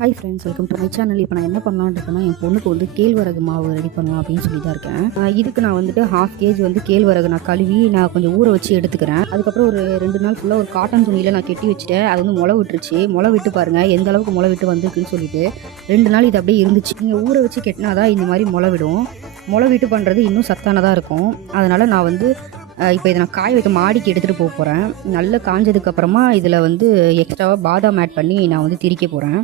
Hi friends, welcome to my channel. இப்போ நான் என்ன பண்ணலான்னு இருக்கேன்னா, என் பொண்ணுக்கு வந்து கேழ்வரகு மாவு ரெடி பண்ணலாம் அப்படின்னு சொல்லி தான் இருக்கேன். இதுக்கு நான் வந்துட்டு 1/2 kg வந்து கேழ்வரகு நான் கழுவி நான் கொஞ்சம் ஊற வச்சு எடுத்துக்கிறேன். அதுக்கப்புறம் ஒரு 2 நாள் ஃபுல்லாக ஒரு காட்டன் துணியில் நான் கெட்டி வச்சுட்டேன். அது வந்து முளை விட்டுருச்சு. முளை விட்டு பாருங்கள் எந்த அளவுக்கு முளை விட்டு வந்துருக்குன்னு சொல்லிட்டு 2 நாள் இது அப்படியே இருந்துச்சு. நீங்கள் ஊற வச்சு கெட்டினா தான் இந்த மாதிரி முளை விடும். முளை விட்டு பண்ணுறது இன்னும் சத்தானதாக இருக்கும். அதனால் நான் வந்து இப்போ இதை நான் காய வைக்க மாடிக்கு எடுத்துகிட்டு போக போகிறேன். நல்லா காஞ்சதுக்கப்புறமா இதில் வந்து எக்ஸ்ட்ராவாக பாதாம் ஆட் பண்ணி நான் வந்து திரிக்க போகிறேன்.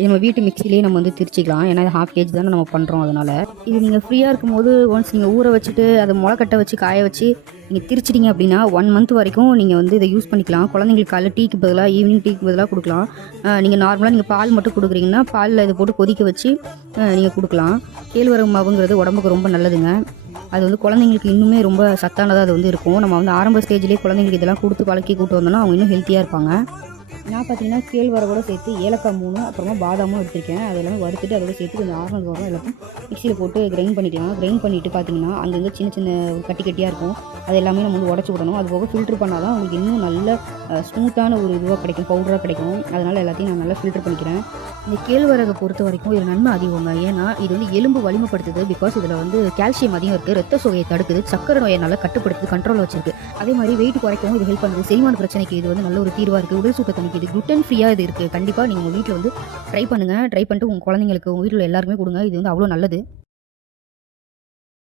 நம்ம வீட்டு மிக்சிலேயே நம்ம வந்து திரிச்சிக்கலாம். ஏன்னா இது 1/2 kg தானே நம்ம பண்ணுறோம். அதனால் இது நீங்கள் ஃப்ரீயாக இருக்கும்போது ஒன்ஸ் நீங்கள் ஊற வச்சுட்டு அதை முளைக்கட்டை வச்சு காய வச்சு நீங்கள் திரிச்சிட்டிங்க அப்படின்னா 1 month வரைக்கும் நீங்கள் வந்து இதை யூஸ் பண்ணிக்கலாம். குழந்தைங்களுக்கு காலைல டீக்கு பதிலாக ஈவினிங் டீக்கு பதிலாக கொடுக்கலாம். நீங்கள் நார்மலாக நீங்கள் பால் மட்டும் கொடுக்குறீங்கன்னா பாலில் இதை போட்டு கொதிக்க வச்சு நீங்கள் கொடுக்கலாம். கேழ்வரகு மாவுங்கிறது உடம்புக்கு ரொம்ப நல்லதுங்க. அது வந்து குழந்தைங்களுக்கு இன்னுமே ரொம்ப சத்தானதாக அது வந்து இருக்கும். நம்ம வந்து ஆரம்ப ஸ்டேஜ்லேயே குழந்தைங்களுக்கு இதெல்லாம் கொடுத்து பழக்கி கூட்டு வந்தோம்னா அவங்க இன்னும் ஹெல்த்தியாக இருப்பாங்க. நான் பார்த்தீங்கன்னா கேழ்வரகோட சேர்த்து ஏலக்காய் 3 அப்புறமா பாதாமும் எடுத்திருக்கேன். அது எல்லாமே வறுத்துட்டு அதோட சேர்த்து கொஞ்சம் ஆறுனதுக்கப்புறம் எல்லாத்தையும் மிக்சியில் போட்டு கிரைண்ட் பண்ணிக்கலாம். கிரைண்ட் பண்ணிவிட்டு பார்த்தீங்கன்னா அங்கங்கே சின்ன சின்ன கட்டி கட்டியாக இருக்கும். அது எல்லாமே நம்ம வந்து உடச்சி விடணும். அது போக ஃபில்ட்ரு பண்ணால் தான் உங்களுக்கு இன்னும் நல்ல ஸ்மூத்தான ஒரு இதுவாக கிடைக்கும், பவுடராக கிடைக்கும். அதனால் எல்லாத்தையும் நான் நல்லா ஃபில்ட்ரு பண்ணிக்கிறேன். இந்த கேழ்வரகை பொறுத்த வரைக்கும் இது நன்மை அதிகங்க. ஏன்னா இது வந்து எலும்பு வலிமைப்படுத்துது. பிகாஸ் இதில் வந்து கால்சியம் அதிகம் இருக்குது. ரத்த சோகையை தடுக்குது. சக்கரை நோயை நல்லா கட்டுப்படுத்துது, கண்ட்ரோல் வச்சிருக்கு. அதே மாதிரி வெயிட் குறைக்கவும் இது ஹெல்ப் பண்ணுது. செரிமான பிரச்சனைக்கு இது வந்து நல்ல ஒரு தீர்வாக இருக்குது. உடல் சூட்டை தணிக்குது. குளுட்டன் ஃப்ரீயாக இது இருக்குது. கண்டிப்பாக நீங்கள் உங்கள் வீட்டில் வந்து ட்ரை பண்ணுங்கள். ட்ரை பண்ணிட்டு உங்கள் குழந்தைங்களுக்கு உங்கள் வீட்டில் எல்லாருக்குமே கொடுங்க. இது வந்து அவ்வளோ நல்லது.